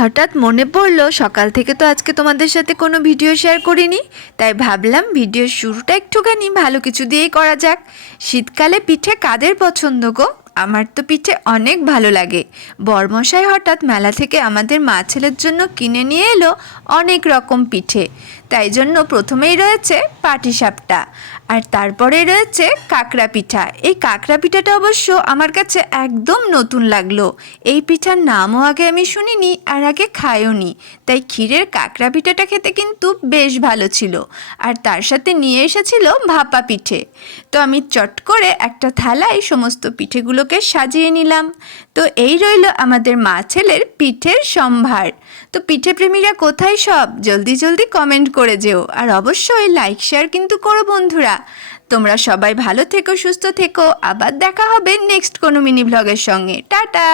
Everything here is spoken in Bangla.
হঠাৎ মনে পড়লো সকাল থেকে তো আজকে তোমাদের সাথে কোনো ভিডিও শেয়ার করিনি, তাই ভাবলাম ভিডিওর শুরুটা একটুখানি ভালো কিছু দিয়েই করা যাক। শীতকালে পিঠে কাদের পছন্দ গো? আমার তো পিঠে অনেক ভালো লাগে। বরমশাই হঠাৎ মেলা থেকে আমাদের মা ছেলের জন্য কিনে নিয়ে এলো অনেক রকম পিঠে। তাই জন্য প্রথমেই রয়েছে পাটিসাপটা, আর তারপরে রয়েছে কাকড়া পিঠা। এই কাকড়া পিঠাটা অবশ্য আমার কাছে একদম নতুন লাগলো। এই পিঠার নামও আগে আমি শুনিনি আর আগে খাইওনি, তাই ক্ষীরের কাকড়া পিঠাটা খেতে কিন্তু বেশ ভালো ছিল। আর তার সাথে নিয়ে এসেছিল ভাপা পিঠে। তো আমি চট করে একটা থালায় সমস্ত পিঠেগুলোকে সাজিয়ে নিলাম। তো এই রইল আমাদের মা ছেলের পিঠের সম্ভার। তো পিঠে প্রেমীরা কোথায় সব? জলদি জলদি কমেন্ট করে যেও, আর অবশ্যই লাইক শেয়ার কিন্তু করো বন্ধুরা। তোমরা সবাই ভালো থেকো, সুস্থ থেকো। আবার দেখা হবে নেক্সট কোনো মিনি ব্লগের সঙ্গে। টাটা।